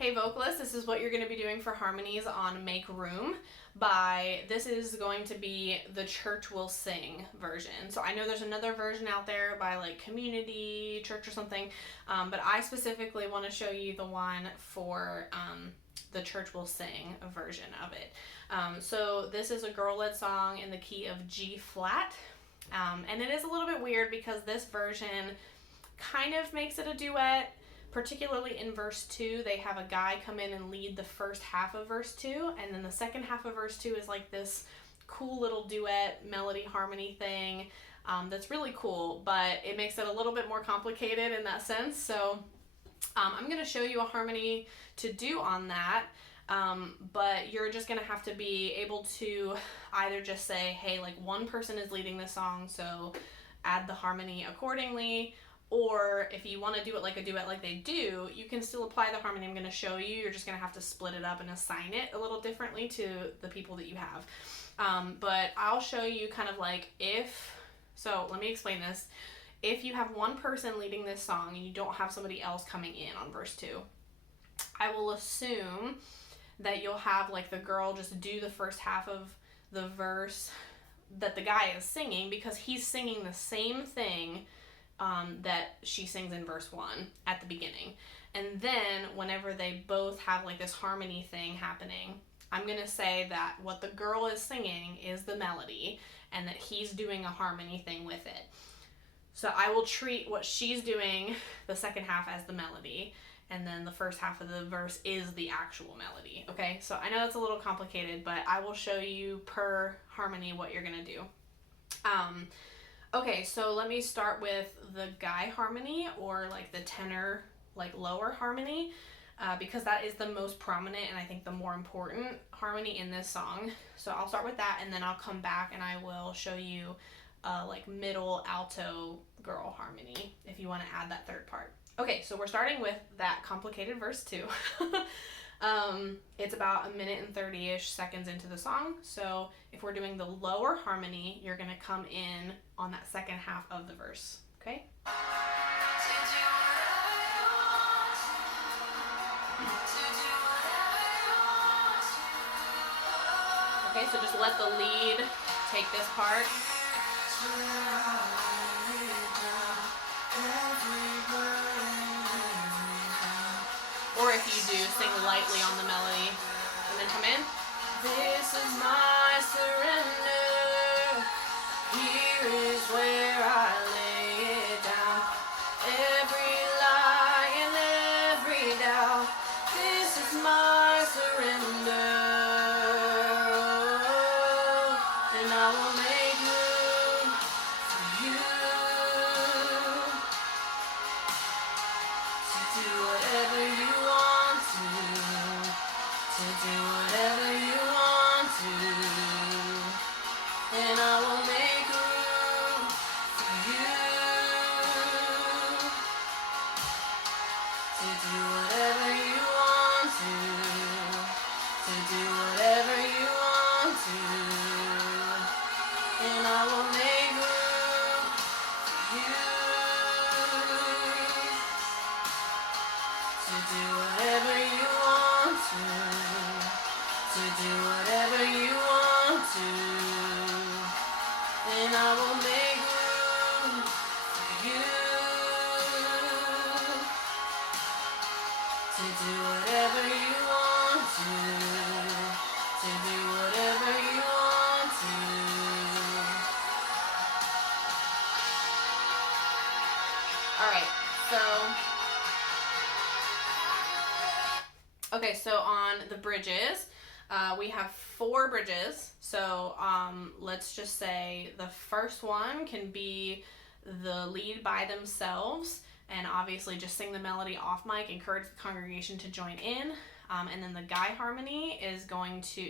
Hey vocalists, this is what you're going to be doing for harmonies on Make Room this is going to be the Church Will Sing version. So I know there's another version out there by like Community Church or something, but I specifically want to show you the one for the Church Will Sing version of it. So this is a girl-led song in the key of G flat, and it is a little bit weird because this version kind of makes it a duet. Particularly in verse 2, they have a guy come in and lead the first half of verse 2, and then the second half of verse 2 is like this cool little duet melody harmony thing that's really cool, but it makes it a little bit more complicated in that sense. So I'm going to show you a harmony to do on that, but you're just going to have to be able to either just say, hey, like one person is leading this song, so add the harmony accordingly. Or if you want to do it like a duet like they do, you can still apply the harmony I'm going to show you. You're just going to have to split it up and assign it a little differently to the people that you have. But I'll show you kind of like so let me explain this. If you have one person leading this song and you don't have somebody else coming in on verse 2, I will assume that you'll have like the girl just do the first half of the verse that the guy is singing, because he's singing the same thing that she sings in verse 1 at the beginning. And then whenever they both have like this harmony thing happening, I'm going to say that what the girl is singing is the melody and that he's doing a harmony thing with it. So I will treat what she's doing the second half as the melody, and then the first half of the verse is the actual melody. Okay, so I know that's a little complicated, but I will show you per harmony what you're going to do. Okay, so let me start with the guy harmony, or like the tenor, like lower harmony, because that is the most prominent and I think the more important harmony in this song. So I'll start with that, and then I'll come back and I will show you like middle alto girl harmony if you want to add that third part. Okay, so we're starting with that complicated verse 2. It's about 1 minute and 30-ish seconds into the song. So if we're doing the lower harmony, you're going to come in on that second half of the verse. Okay? Okay, so just let the lead take this part. Or if you do, sing lightly on the melody and then come in. This is my surrender. Here is where I lay it down. Every lie and every doubt. This is my surrender. And I will make room for you to do whatever you want to do whatever you want to, and I will make room for you to do whatever you want to do whatever you want to, and I will make room for you to do whatever you want to do whatever you want to, and I will make room for you to do whatever you want to do whatever you want to. Alright, okay, so on the bridges, we have 4 bridges. So let's just say the first one can be the lead by themselves, and obviously just sing the melody off mic, encourage the congregation to join in. And then the guy harmony is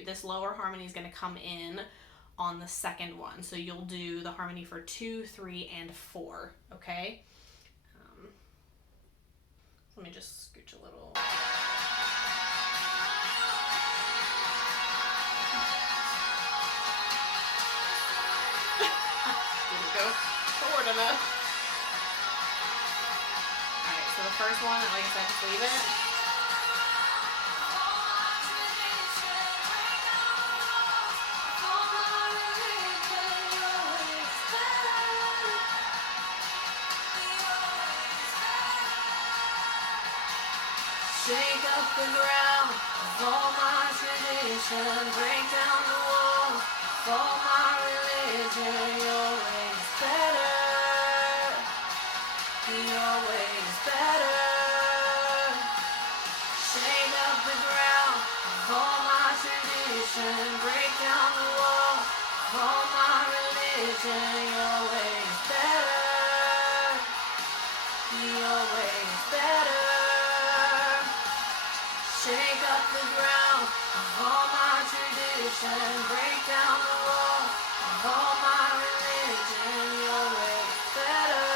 this lower harmony is going to come in on the second one. So you'll do the harmony for 2, 3, and 4, okay? Let me just scooch a little. Didn't go forward enough. Alright, so the first one, like I said, just leave it. Shake up the ground of all my tradition. Break down the wall of all my religion. Your way is better. Your way is better. Shake up the ground of all my tradition. Break down the wall of all my religion. Your way is better. Your way is better. Shake up the ground of all my tradition. Break down the wall of all my religion. Your way is better.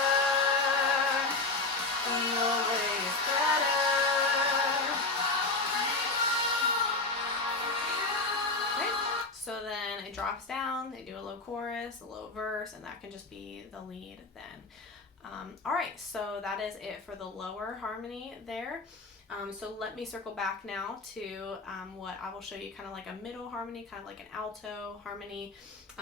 Your way is better. Okay. So then it drops down. They do a low chorus, a low verse, and that can just be the lead then. All right, so that is it for the lower harmony there. So let me circle back now to what I will show you, kind of like a middle harmony, kind of like an alto harmony,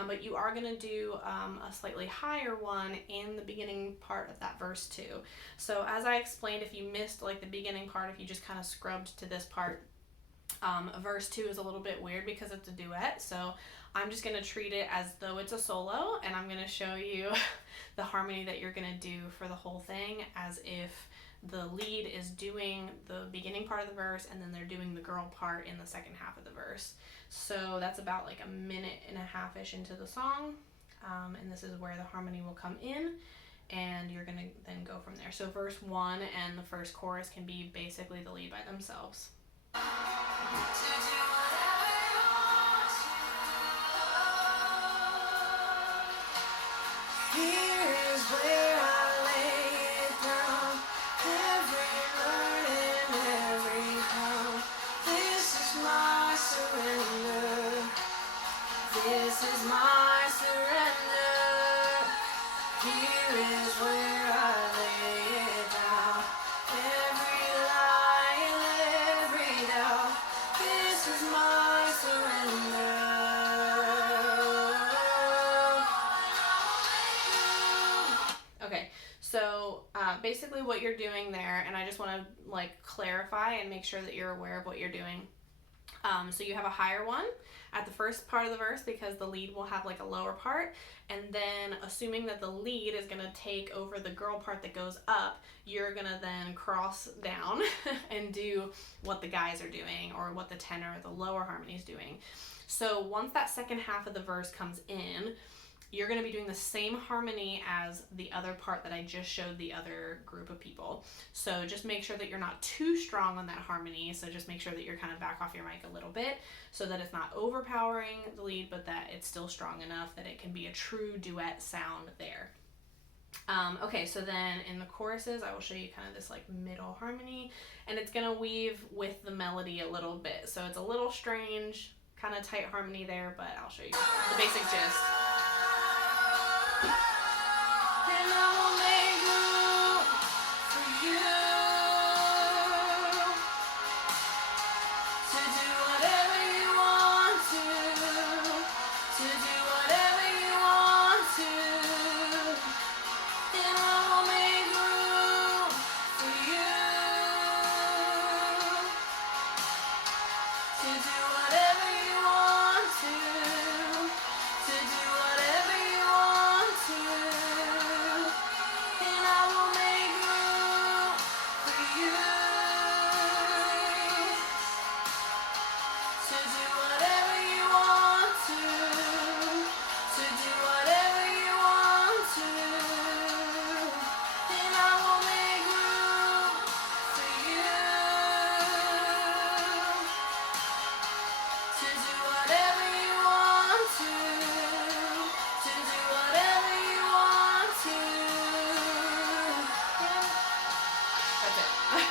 but you are going to do a slightly higher one in the beginning part of that verse too. So as I explained, if you missed like the beginning part, if you just kind of scrubbed to this part, verse 2 is a little bit weird because it's a duet. So I'm just going to treat it as though it's a solo, and I'm going to show you the harmony that you're going to do for the whole thing as if the lead is doing the beginning part of the verse and then they're doing the girl part in the second half of the verse. So that's about like a minute and a half-ish into the song, and this is where the harmony will come in, and you're going to then go from there. So verse 1 and the first chorus can be basically the lead by themselves. Here is where I lay it down, every word and every pound. This is my surrender. This is my surrender. Here is where I lay it down, every lie and every doubt. This is my surrender. Okay, so basically what you're doing there, and I just want to like clarify and make sure that you're aware of what you're doing. So you have a higher one at the first part of the verse because the lead will have like a lower part, and then assuming that the lead is going to take over the girl part that goes up, you're going to then cross down and do what the guys are doing or what the tenor or the lower harmony is doing. So once that second half of the verse comes in, you're going to be doing the same harmony as the other part that I just showed the other group of people. So just make sure that you're not too strong on that harmony. So just make sure that you're kind of back off your mic a little bit so that it's not overpowering the lead, but that it's still strong enough that it can be a true duet sound there. Okay, so then in the choruses, I will show you kind of this like middle harmony, and it's going to weave with the melody a little bit. So it's a little strange, kind of tight harmony there, but I'll show you the basic gist.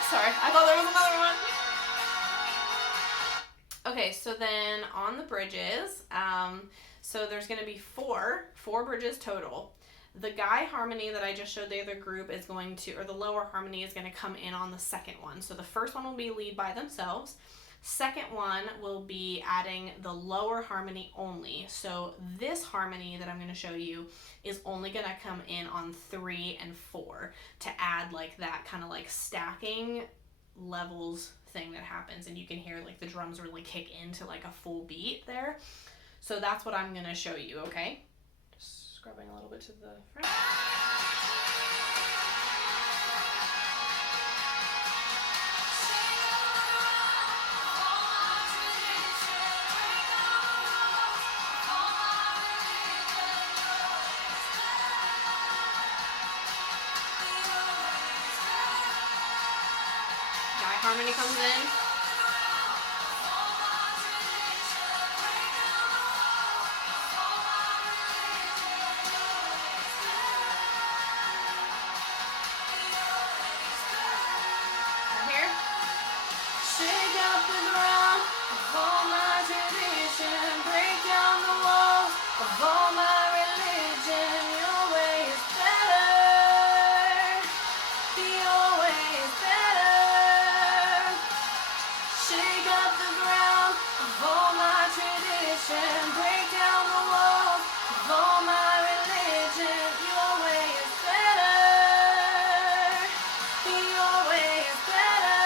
Sorry, I thought there was another one. Okay, so then on the bridges, so there's going to be four bridges total. The guy harmony that I just showed the other group is going to, or the lower harmony is going to come in on the second one. So the first one will be lead by themselves. Second one will be adding the lower harmony only. So this harmony that I'm going to show you is only going to come in on 3 and 4 to add like that kind of like stacking levels thing that happens, and you can hear like the drums really kick into like a full beat there. So that's what I'm gonna show you, okay? Just scrubbing a little bit to the front. Harmony comes in. Right here. Shake up the ground of all my tradition, break down the walls of all my religion. Your way is better. Your way is better. Shake up the ground of all my tradition, break down the walls of all my religion. Your way is better. Your way is better.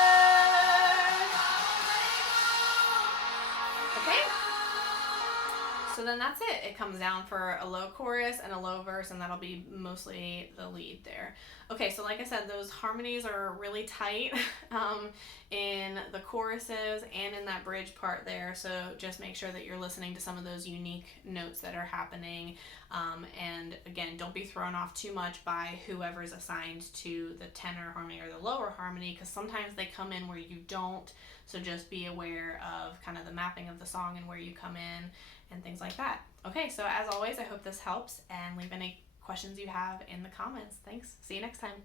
Okay? So then that's it. It comes down for a low chorus and a low verse, and that'll be mostly the lead there. Okay, so like I said, those harmonies are really tight in the choruses and in that bridge part there. So just make sure that you're listening to some of those unique notes that are happening. And again, don't be thrown off too much by whoever's assigned to the tenor harmony or the lower harmony, because sometimes they come in where you don't. So just be aware of kind of the mapping of the song and where you come in and things like that. Okay, so as always, I hope this helps, and leave any questions you have in the comments. Thanks. See you next time.